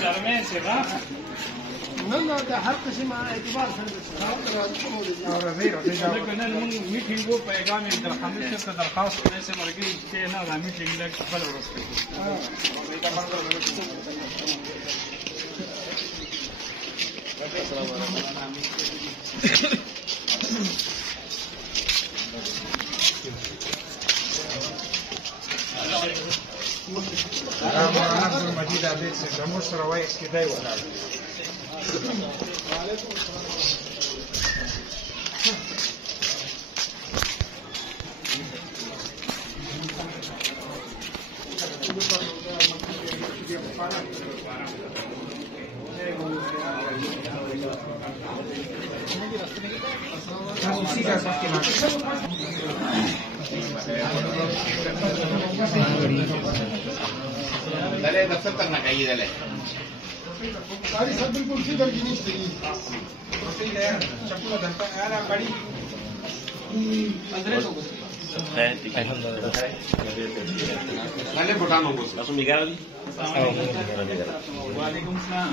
Charmaine se va. No, de हर किसी में एतबार से और लेकिन المهم میټینګ وو پیغام یې در خاموشه ته درخواست کړی چې مرګي چې نه دا میټینګ لږ بل ورځ کوي مولانا عبدالمجید عبید سے زموږ سره وایي اسکیدای ولاړ dale दफ्तर तक ना कहिए dale सारी सब बिल्कुल सीधर की नीचे चप्पू धरता यार बड़ी dale botamos Langsung Miguel. Waalaikumsalam.